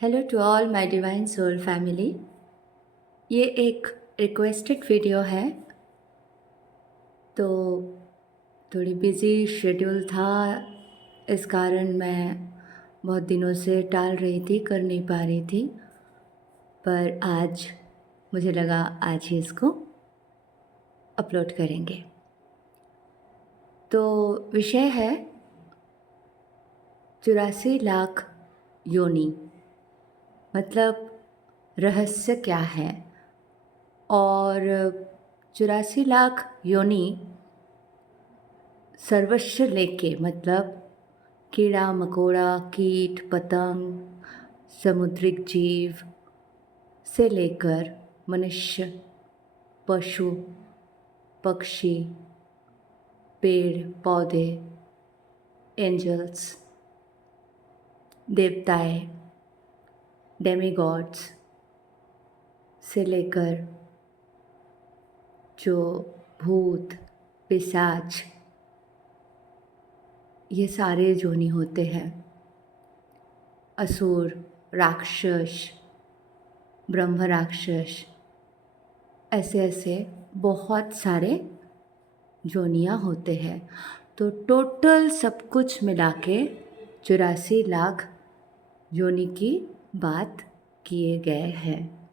Hello to all my divine soul family. ये एक requested video है। तो थोड़ी बिज़ी शेड्यूल था, इस कारण मैं बहुत दिनों से टाल रही थी, कर नहीं पा रही थी। पर आज मुझे लगा आज ही इसको अपलोड करेंगे। तो विषय है 84 लाख योनि, मतलब रहस्य क्या है। और 84 लाख योनि सर्वस्व लेके, मतलब कीड़ा मकोड़ा, कीट पतंग, समुद्रिक जीव से लेकर मनुष्य, पशु पक्षी, पेड़ पौधे, एंजल्स, देवताएं, डेमीगॉड्स से लेकर जो भूत पिशाच, ये सारे जोनी होते हैं। असुर, राक्षस, ब्रह्म राक्षस, ऐसे ऐसे बहुत सारे जोनियाँ होते हैं। तो टोटल सब कुछ मिला के 84 लाख योनि की बात किए गए हैं।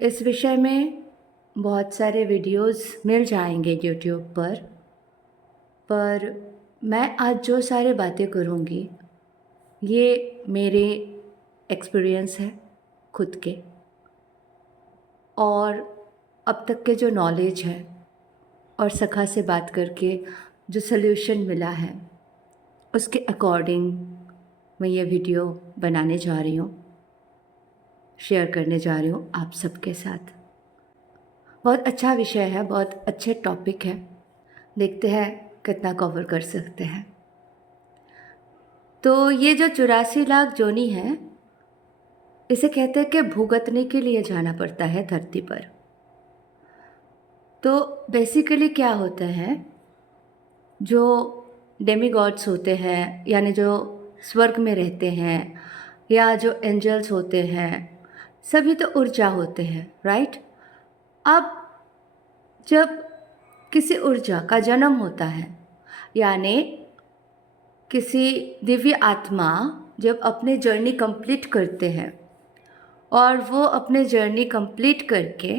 इस विषय में बहुत सारे वीडियोस मिल जाएंगे यूट्यूब पर मैं आज जो सारे बातें करूँगी ये मेरे एक्सपीरियंस है खुद के, और अब तक के जो नॉलेज है और सखा से बात करके जो सल्यूशन मिला है उसके अकॉर्डिंग मैं ये वीडियो बनाने जा रही हूँ, शेयर करने जा रही हूँ आप सबके साथ। बहुत अच्छा विषय है, बहुत अच्छे टॉपिक है, देखते हैं कितना कवर कर सकते हैं। तो ये जो 84 लाख योनि है, इसे कहते हैं कि भुगतने के लिए जाना पड़ता है धरती पर। तो बेसिकली क्या होता है, जो डेमीगॉड्स होते हैं यानी जो स्वर्ग में रहते हैं, या जो एंजल्स होते हैं, सभी तो ऊर्जा होते हैं, राइट। अब जब किसी ऊर्जा का जन्म होता है, यानी किसी दिव्य आत्मा जब अपने जर्नी कंप्लीट करते हैं, और वो अपने जर्नी कंप्लीट करके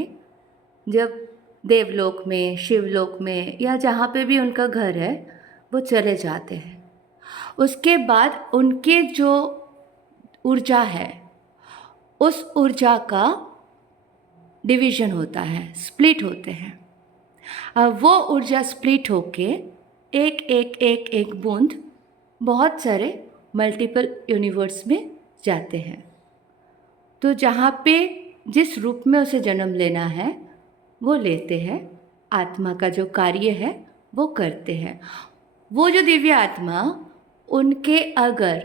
जब देवलोक में, शिवलोक में, या जहाँ पे भी उनका घर है वो चले जाते हैं, उसके बाद उनके जो ऊर्जा है उस ऊर्जा का डिवीज़न होता है, स्प्लिट होते हैं। अब वो ऊर्जा स्प्लिट होके एक एक एक एक बूंद बहुत सारे मल्टीपल यूनिवर्स में जाते हैं। तो जहाँ पे जिस रूप में उसे जन्म लेना है वो लेते हैं, आत्मा का जो कार्य है वो करते हैं। वो जो दिव्य आत्मा, उनके अगर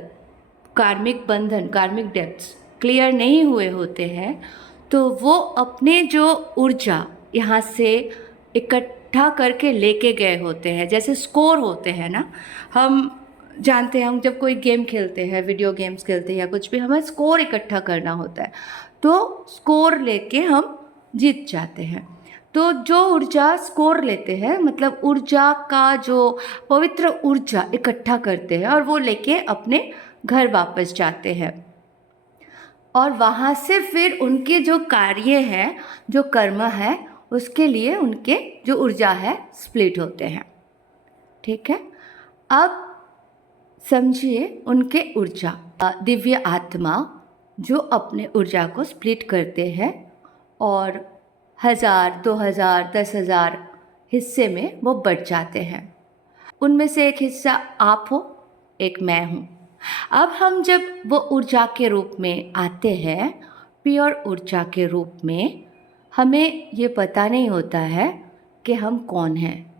कार्मिक बंधन, कार्मिक डेप्थ्स क्लियर नहीं हुए होते हैं, तो वो अपने जो ऊर्जा यहाँ से इकट्ठा करके लेके गए होते हैं। जैसे स्कोर होते हैं ना, हम जानते हैं, हम जब कोई गेम खेलते हैं, वीडियो गेम्स खेलते हैं या कुछ भी, हमें स्कोर इकट्ठा करना होता है, तो स्कोर लेके हम जीत जाते हैं। तो जो ऊर्जा स्कोर लेते हैं, मतलब ऊर्जा का जो पवित्र ऊर्जा इकट्ठा करते हैं और वो लेके अपने घर वापस जाते हैं, और वहाँ से फिर उनके जो कार्य है, जो कर्म है, उसके लिए उनके जो ऊर्जा है स्प्लिट होते हैं। ठीक है। अब समझिए उनके ऊर्जा, दिव्य आत्मा जो अपने ऊर्जा को स्प्लिट करते हैं और 1000, 2000, 10,000 हिस्से में वो बढ़ जाते हैं। उनमें से एक हिस्सा आप हो, एक मैं हूँ। अब हम जब वो ऊर्जा के रूप में आते हैं, प्योर ऊर्जा के रूप में, हमें ये पता नहीं होता है कि हम कौन हैं,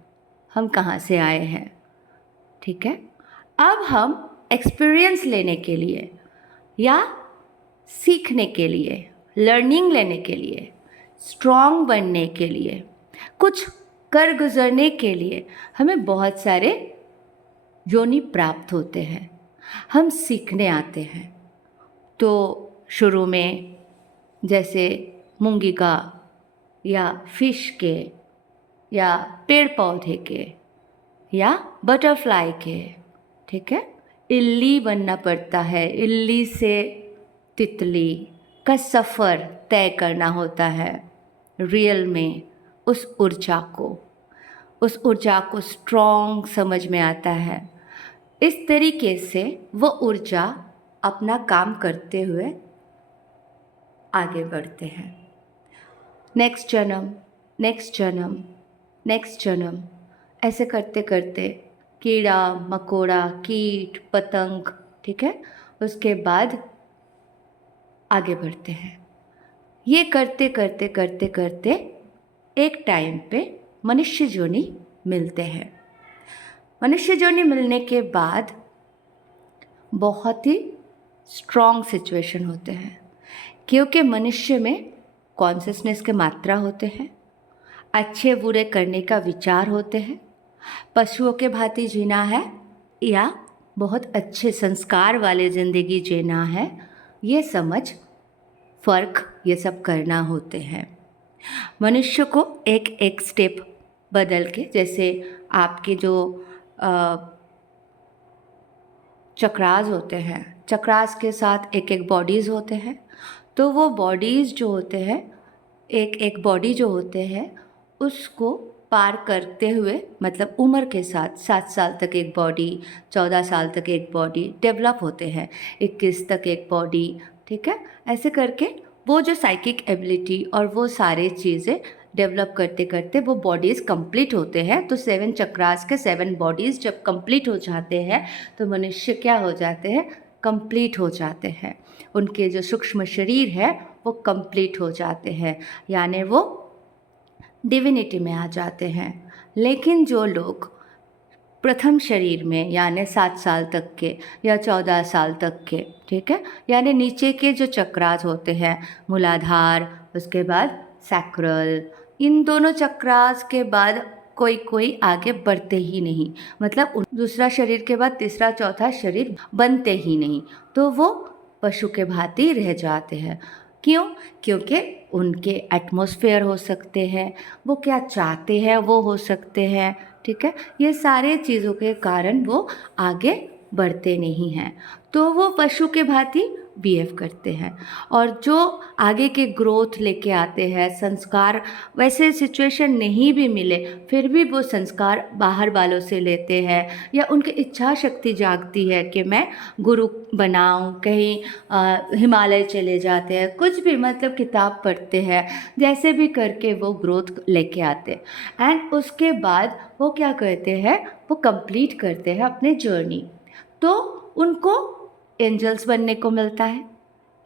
हम कहाँ से आए हैं। ठीक है। अब हम एक्सपीरियंस लेने के लिए या सीखने के लिए, लर्निंग लेने के लिए, स्ट्रॉन्ग बनने के लिए, कुछ कर गुजरने के लिए हमें बहुत सारे योनि प्राप्त होते हैं, हम सीखने आते हैं। तो शुरू में जैसे मूंगी का या फिश के या पेड़ पौधे के या बटरफ्लाई के, ठीक है, इल्ली बनना पड़ता है। इल्ली से तितली का सफ़र तय करना होता है। रियल में उस ऊर्जा को स्ट्रॉन्ग समझ में आता है। इस तरीके से वो ऊर्जा अपना काम करते हुए आगे बढ़ते हैं। नेक्स्ट जन्म, नेक्स्ट जन्म, नेक्स्ट जन्म, ऐसे करते करते कीड़ा मकोड़ा, कीट पतंग, ठीक है, उसके बाद आगे बढ़ते हैं। ये करते करते करते करते एक टाइम पे मनुष्य योनि मिलते हैं। मनुष्य योनि मिलने के बाद बहुत ही स्ट्रॉन्ग सिचुएशन होते हैं, क्योंकि मनुष्य में कॉन्शियसनेस के मात्रा होते हैं, अच्छे बुरे करने का विचार होते हैं, पशुओं के भांति जीना है या बहुत अच्छे संस्कार वाले ज़िंदगी जीना है, ये समझ फ़र्क ये सब करना होते हैं। मनुष्य को एक एक स्टेप बदल के, जैसे आपके जो चक्रास होते हैं, चक्रास के साथ एक एक बॉडीज़ होते हैं, तो वो बॉडीज़ जो होते हैं, एक एक बॉडी जो होते हैं उसको पार करते हुए, मतलब उम्र के साथ 7 साल तक एक बॉडी, 14 साल तक एक बॉडी डेवलप होते हैं, 21 तक एक बॉडी, ठीक है, ऐसे करके वो जो साइकिक एबिलिटी और वो सारे चीज़ें डेवलप करते करते वो बॉडीज़ कंप्लीट होते हैं। तो 7 चक्रास के 7 बॉडीज़ जब कंप्लीट हो जाते हैं तो मनुष्य क्या हो जाते हैं, कंप्लीट हो जाते हैं। उनके जो सूक्ष्म शरीर है वो कंप्लीट हो जाते हैं, यानी वो डिविनिटी में आ जाते हैं। लेकिन जो लोग प्रथम शरीर में यानी 7 साल तक के या 14 साल तक के, ठीक है, यानी नीचे के जो चक्रास होते हैं, मूलाधार, उसके बाद सैक्रल, इन दोनों चक्रास के बाद कोई आगे बढ़ते ही नहीं, मतलब दूसरा शरीर के बाद तीसरा चौथा शरीर बनते ही नहीं, तो वो पशु के भांति रह जाते हैं। क्यों? क्योंकि उनके एटमॉस्फेयर हो सकते हैं, वो क्या चाहते हैं वो हो सकते हैं, ठीक है, ये सारे चीज़ों के कारण वो आगे बढ़ते नहीं हैं, तो वो पशु के भांति बिहेव करते हैं। और जो आगे के ग्रोथ लेके आते हैं, संस्कार, वैसे सिचुएशन नहीं भी मिले फिर भी वो संस्कार बाहर वालों से लेते हैं, या उनकी इच्छा शक्ति जागती है कि मैं गुरु बनाऊं, कहीं हिमालय चले जाते हैं, कुछ भी, मतलब किताब पढ़ते हैं, जैसे भी करके वो ग्रोथ लेके आते हैं। एंड उसके बाद वो क्या करते हैं, वो कंप्लीट करते हैं अपने जर्नी, तो उनको एंजल्स बनने को मिलता है,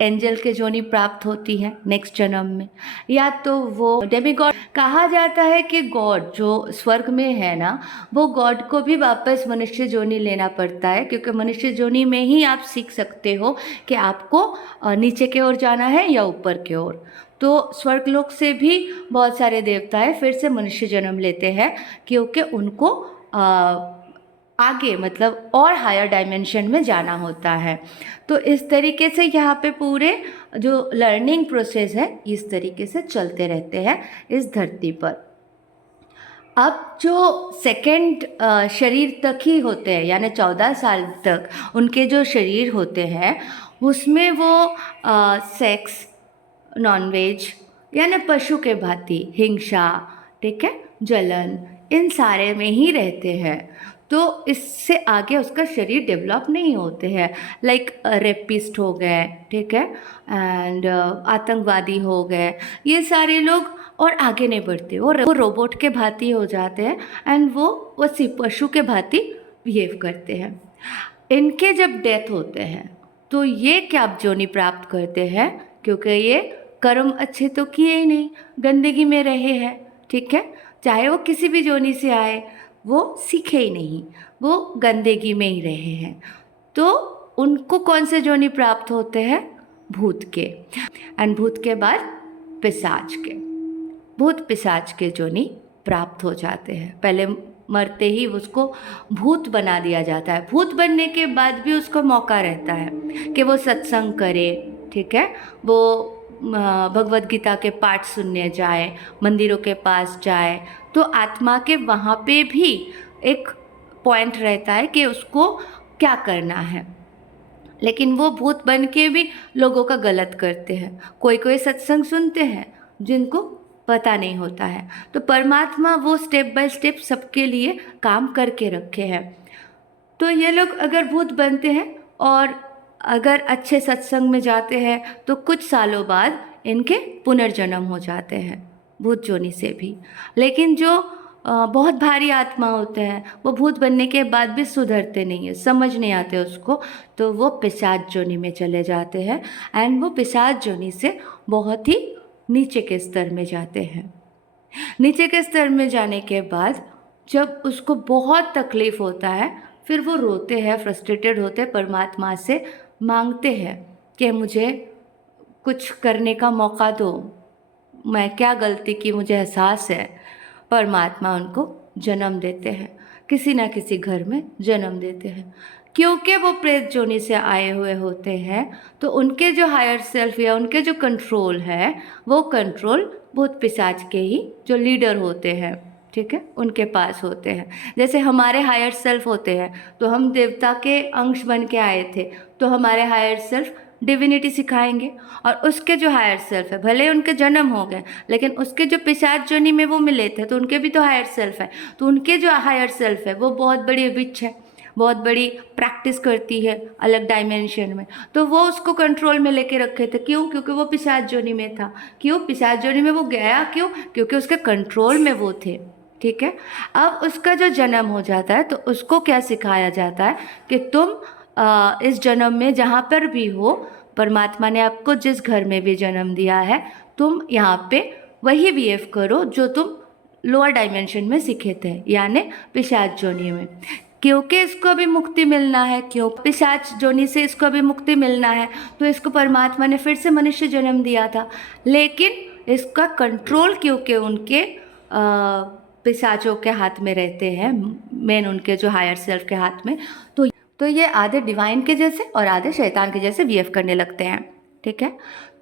एंजल के जोनी प्राप्त होती है नेक्स्ट जन्म में, या तो वो डेमीगॉड। कहा जाता है कि गॉड जो स्वर्ग में है ना, वो गॉड को भी वापस मनुष्य जोनी लेना पड़ता है, क्योंकि मनुष्य जोनी में ही आप सीख सकते हो कि आपको नीचे की ओर जाना है या ऊपर की ओर। तो स्वर्गलोक से भी बहुत सारे देवताएं फिर से मनुष्य जन्म लेते हैं, क्योंकि उनको आगे, मतलब और हायर डायमेंशन में जाना होता है। तो इस तरीके से यहाँ पे पूरे जो लर्निंग प्रोसेस है इस तरीके से चलते रहते हैं इस धरती पर। अब जो सेकंड शरीर तक ही होते हैं, यानी 14 साल तक उनके जो शरीर होते हैं, उसमें वो सेक्स, नॉनवेज, यानी पशु के भांति हिंसा, ठीक है, जलन, इन सारे में ही रहते हैं। तो इससे आगे उसका शरीर डेवलप नहीं होते हैं। लाइक रेपिस्ट हो गए, ठीक है, एंड आतंकवादी हो गए, ये सारे लोग और आगे नहीं बढ़ते, वो रोबोट के भांति हो जाते हैं, एंड वो पशु के भांति बिहेव करते हैं। इनके जब डेथ होते हैं तो ये क्या जोनी प्राप्त करते हैं, क्योंकि ये कर्म अच्छे तो किए ही नहीं, गंदगी में रहे हैं, ठीक है, चाहे वो किसी भी जोनी से आए, वो सीखे ही नहीं, वो गंदगी में ही रहे हैं। तो उनको कौन से जोनी प्राप्त होते हैं, भूत के, एंड भूत के बाद पिशाच के, भूत पिशाच के जोनी प्राप्त हो जाते हैं। पहले मरते ही उसको भूत बना दिया जाता है। भूत बनने के बाद भी उसको मौका रहता है कि वो सत्संग करे, ठीक है, वो भगवत गीता के पाठ सुनने जाए, मंदिरों के पास जाए, तो आत्मा के वहाँ पे भी एक पॉइंट रहता है कि उसको क्या करना है। लेकिन वो भूत बन के भी लोगों का गलत करते हैं। कोई कोई सत्संग सुनते हैं जिनको पता नहीं होता है। तो परमात्मा वो स्टेप बाय स्टेप सबके लिए काम करके रखे हैं। तो ये लोग अगर भूत बनते हैं और अगर अच्छे सत्संग में जाते हैं तो कुछ सालों बाद इनके पुनर्जन्म हो जाते हैं भूत योनि से भी। लेकिन जो बहुत भारी आत्मा होते हैं वो भूत बनने के बाद भी सुधरते नहीं है, समझ नहीं आते उसको, तो वो पिशाच योनि में चले जाते हैं। एंड वो पिशाच योनि से बहुत ही नीचे के स्तर में जाते हैं। नीचे के स्तर में जाने के बाद जब उसको बहुत तकलीफ़ होता है, फिर वो रोते हैं, फ्रस्ट्रेटेड होते हैं, परमात्मा से मांगते हैं कि मुझे कुछ करने का मौका दो, मैं क्या गलती की मुझे एहसास है। परमात्मा उनको जन्म देते हैं, किसी ना किसी घर में जन्म देते हैं। क्योंकि वो प्रेत योनि से आए हुए होते हैं तो उनके जो हायर सेल्फ या उनके जो कंट्रोल है वो कंट्रोल भूत पिशाच के ही जो लीडर होते हैं, ठीक है, उनके पास होते हैं। जैसे हमारे हायर सेल्फ होते हैं तो हम देवता के अंश बन के आए थे, तो हमारे हायर सेल्फ डिविनिटी सिखाएंगे। और उसके जो हायर सेल्फ है, भले उनके जन्म हो गए लेकिन उसके जो पिशाच योनि में वो मिले थे तो उनके भी तो हायर सेल्फ है। तो उनके जो हायर सेल्फ है वो बहुत बड़ी विच है, बहुत बड़ी प्रैक्टिस करती है अलग डायमेंशन में, तो वो उसको कंट्रोल में लेके रखे थे। क्यों? क्योंकि वो पिशाच योनि में था। क्यों पिशाच योनि में वो गया? क्यों? क्योंकि उसके कंट्रोल में वो थे, ठीक है। अब उसका जो जन्म हो जाता है तो उसको क्या सिखाया जाता है कि तुम इस जन्म में जहाँ पर भी हो, परमात्मा ने आपको जिस घर में भी जन्म दिया है, तुम यहाँ पे वही बिहेव करो जो तुम लोअर डायमेंशन में सीखे थे, यानी पिशाच योनि में। क्योंकि इसको अभी मुक्ति मिलना है, क्यों पिशाच योनि से इसको अभी मुक्ति मिलना है, तो इसको परमात्मा ने फिर से मनुष्य जन्म दिया था। लेकिन इसका कंट्रोल क्योंकि उनके पिशाचों के हाथ में रहते हैं, मेन उनके जो हायर सेल्फ के हाथ में, तो ये आधे डिवाइन के जैसे और आधे शैतान के जैसे बिहेव करने लगते हैं, ठीक है।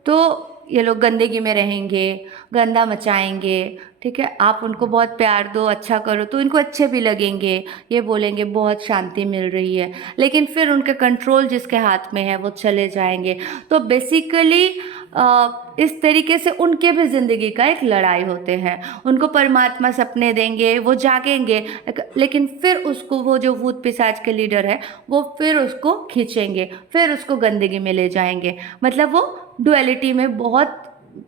तो ये लोग गंदगी में रहेंगे, गंदा मचाएंगे, ठीक है। आप उनको बहुत प्यार दो, अच्छा करो तो इनको अच्छे भी लगेंगे, ये बोलेंगे बहुत शांति मिल रही है, लेकिन फिर उनके कंट्रोल जिसके हाथ में है वो चले जाएंगे। तो बेसिकली इस तरीके से उनके भी ज़िंदगी का एक लड़ाई होते हैं। उनको परमात्मा सपने देंगे, वो जागेंगे, लेकिन फिर उसको वो जो भूत पिशाच के लीडर है वो फिर उसको खींचेंगे, फिर उसको गंदगी में ले जाएंगे। मतलब वो डुअलिटी में बहुत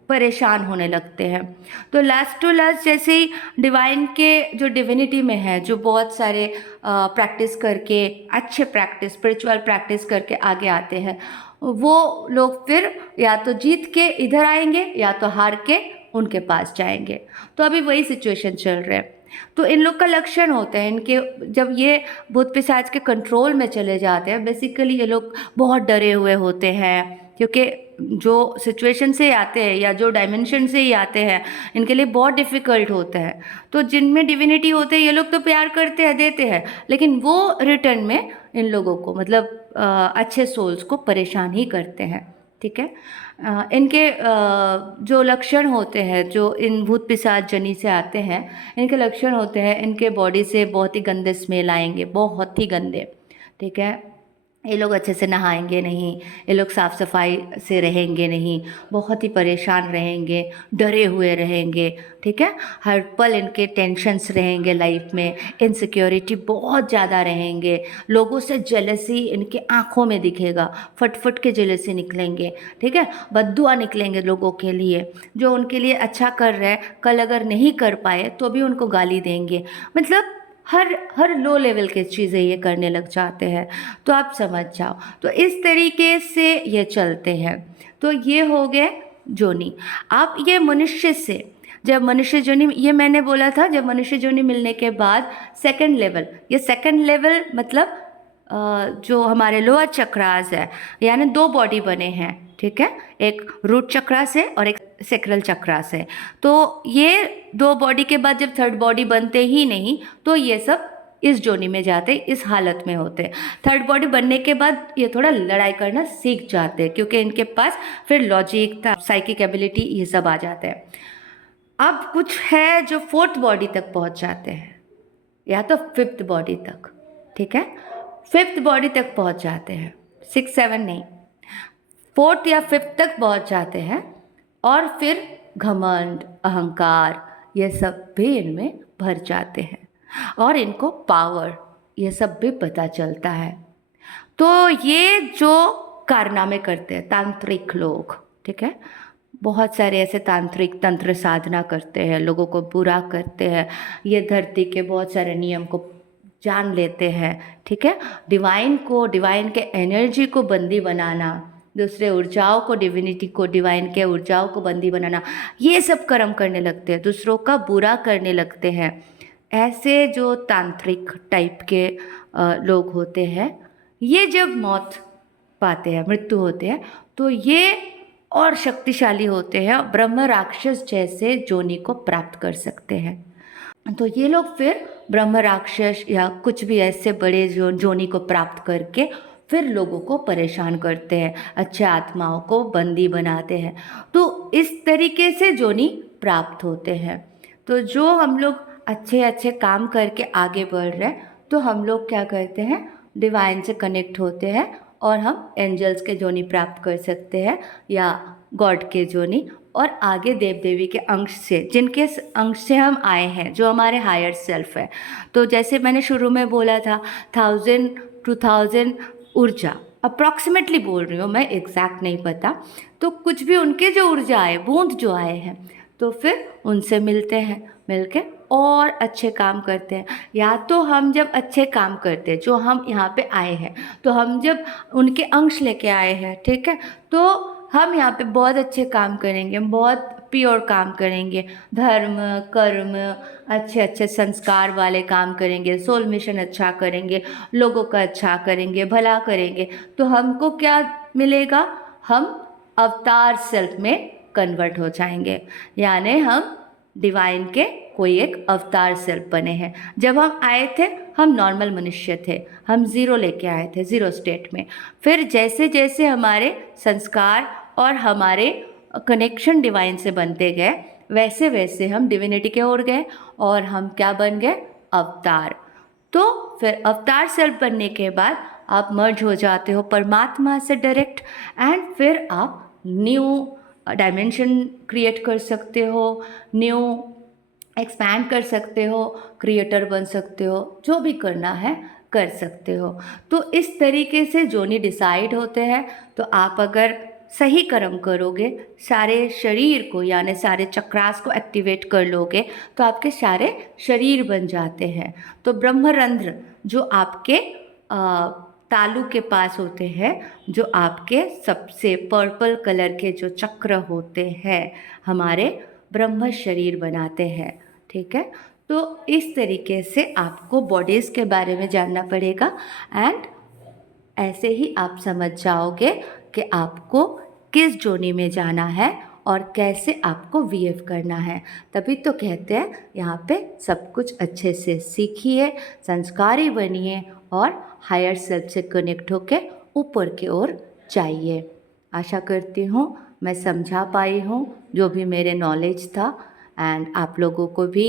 परेशान होने लगते हैं। तो लास्ट टू लास्ट जैसे ही डिवाइन के जो डिविनिटी में है, जो बहुत सारे प्रैक्टिस करके, अच्छे प्रैक्टिस, स्पिरिचुअल प्रैक्टिस करके आगे आते हैं, वो लोग फिर या तो जीत के इधर आएंगे या तो हार के उनके पास जाएंगे। तो अभी वही सिचुएशन चल रहा है। तो इन लोग का लक्षण होता है इनके, जब ये भूत पिशाच के कंट्रोल में चले जाते हैं, बेसिकली ये लोग बहुत डरे हुए होते हैं, क्योंकि जो सिचुएशन से आते हैं या जो डायमेंशन से ही आते हैं इनके लिए बहुत डिफ़िकल्ट होता है। तो जिनमें डिविनिटी होते हैं ये लोग तो प्यार करते हैं, देते हैं, लेकिन वो रिटर्न में इन लोगों को, मतलब अच्छे सोल्स को परेशान ही करते हैं, ठीक है। इनके जो लक्षण होते हैं, जो इन भूत पिशाच योनि से आते हैं, इनके लक्षण होते हैं, इनके बॉडी से बहुत ही गंदे स्मेल आएंगे, बहुत ही गंदे, ठीक है। ये लोग अच्छे से नहाएंगे नहीं, ये लोग साफ़ सफाई से रहेंगे नहीं, बहुत ही परेशान रहेंगे, डरे हुए रहेंगे, ठीक है। हर पल इनके टेंशन्स रहेंगे लाइफ में, इनसिक्योरिटी बहुत ज़्यादा रहेंगे, लोगों से जेलसी इनके आँखों में दिखेगा, फट फट के जेलसी निकलेंगे, ठीक है। बद्दुआ निकलेंगे लोगों के लिए, जो उनके लिए अच्छा कर रहे हैं कल अगर नहीं कर पाए तो भी उनको गाली देंगे। मतलब हर लो लेवल की चीज़ें ये करने लग जाते हैं। तो आप समझ जाओ, तो इस तरीके से ये चलते हैं। तो ये हो गए जोनी। आप ये मनुष्य से, जब मनुष्य जोनी, ये मैंने बोला था, जब मनुष्य जोनी मिलने के बाद सेकंड लेवल, ये सेकंड लेवल मतलब जो हमारे लोअर चक्रास है, यानी दो बॉडी बने हैं, ठीक है, एक रूट चक्रा से और एक सेक्रल चक्रा से। तो ये 2 बॉडी के बाद जब थर्ड बॉडी बनते ही नहीं, तो ये सब इस जोनी में जाते, इस हालत में होते। थर्ड बॉडी बनने के बाद ये थोड़ा लड़ाई करना सीख जाते हैं, क्योंकि इनके पास फिर लॉजिक, साइकिक एबिलिटी, ये सब आ जाते हैं। अब कुछ है जो फोर्थ बॉडी तक पहुंच जाते हैं, या तो फिफ्थ बॉडी तक, ठीक है, फिफ्थ बॉडी तक पहुंच जाते हैं, 6 7 नहीं, फोर्थ या फिफ्थ तक पहुंच जाते हैं। और फिर घमंड, अहंकार, ये सब भी इनमें भर जाते हैं, और इनको पावर, ये सब भी पता चलता है। तो ये जो कारनामे करते हैं तांत्रिक लोग, ठीक है, बहुत सारे ऐसे तांत्रिक तंत्र साधना करते हैं, लोगों को बुरा करते हैं, ये धरती के बहुत सारे नियम को जान लेते हैं, ठीक है, डिवाइन को, डिवाइन के एनर्जी को बंदी बनाना, दूसरे ऊर्जाओं को, डिविनिटी को, डिवाइन के ऊर्जाओं को बंदी बनाना, ये सब कर्म करने लगते हैं, दूसरों का बुरा करने लगते हैं। ऐसे जो तांत्रिक टाइप के लोग होते हैं, ये जब मौत पाते हैं, मृत्यु होते हैं, तो ये और शक्तिशाली होते हैं, ब्रह्म राक्षस जैसे जोनी को प्राप्त कर सकते हैं। तो ये लोग फिर ब्रह्म राक्षस या कुछ भी ऐसे बड़े जोनी को प्राप्त करके फिर लोगों को परेशान करते हैं, अच्छे आत्माओं को बंदी बनाते हैं। तो इस तरीके से जोनी प्राप्त होते हैं। तो जो हम लोग अच्छे अच्छे काम करके आगे बढ़ रहे हैं, तो हम लोग क्या करते हैं, डिवाइन से कनेक्ट होते हैं, और हम एंजल्स के जोनी प्राप्त कर सकते हैं, या गॉड के जोनी, और आगे देव देवी के अंश से, जिनके अंश से हम आए हैं, जो हमारे हायर सेल्फ है। तो जैसे मैंने शुरू में बोला था, 1000 2000 ऊर्जा, अप्रॉक्सीमेटली बोल रही हूँ मैं, एग्जैक्ट नहीं पता, तो कुछ भी उनके जो ऊर्जा आए, बूंद जो आए हैं, तो फिर उनसे मिलते हैं, मिलके और अच्छे काम करते हैं। या तो हम जब अच्छे काम करते हैं, जो हम यहाँ पे आए हैं, तो हम जब उनके अंश लेके आए हैं, ठीक है, तो हम यहाँ पे बहुत अच्छे काम करेंगे, बहुत प्योर काम करेंगे, धर्म कर्म, अच्छे अच्छे संस्कार वाले काम करेंगे, सोल मिशन अच्छा करेंगे, लोगों का अच्छा करेंगे, भला करेंगे, तो हमको क्या मिलेगा, हम अवतार सेल्फ में कन्वर्ट हो जाएंगे, यानी हम डिवाइन के कोई एक अवतार सेल्फ बने हैं। जब हम आए थे, हम नॉर्मल मनुष्य थे, हम ज़ीरो लेके आए थे, ज़ीरो स्टेट में। फिर जैसे जैसे हमारे संस्कार और हमारे कनेक्शन डिवाइन से बनते गए, वैसे वैसे हम डिविनिटी के ओर गए, और हम क्या बन गए, अवतार। तो फिर अवतार सेल्फ बनने के बाद आप मर्ज हो जाते हो परमात्मा से डायरेक्ट, एंड फिर आप न्यू डायमेंशन क्रिएट कर सकते हो, न्यू एक्सपैंड कर सकते हो, क्रिएटर बन सकते हो, जो भी करना है कर सकते हो। तो इस तरीके से जोनी डिसाइड होते हैं। तो आप अगर सही कर्म करोगे, सारे शरीर को यानी सारे चक्रास को एक्टिवेट कर लोगे, तो आपके सारे शरीर बन जाते हैं। तो ब्रह्मरंध्र जो आपके तालू के पास होते हैं, जो आपके सबसे पर्पल कलर के जो चक्र होते हैं, हमारे ब्रह्म शरीर बनाते हैं, ठीक है। तो इस तरीके से आपको बॉडीज़ के बारे में जानना पड़ेगा, एंड ऐसे ही आप समझ जाओगे कि आपको किस जोनी में जाना है और कैसे आपको वीएफ करना है। तभी तो कहते हैं यहाँ पे सब कुछ अच्छे से सीखिए, संस्कारी बनिए, और हायर सेल्फ से कनेक्ट होके ऊपर की ओर जाइए। आशा करती हूँ मैं समझा पाई हूँ जो भी मेरे नॉलेज था, एंड आप लोगों को भी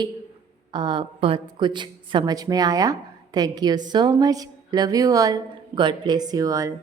बहुत कुछ समझ में आया। Thank you so much, love you all, God bless you all.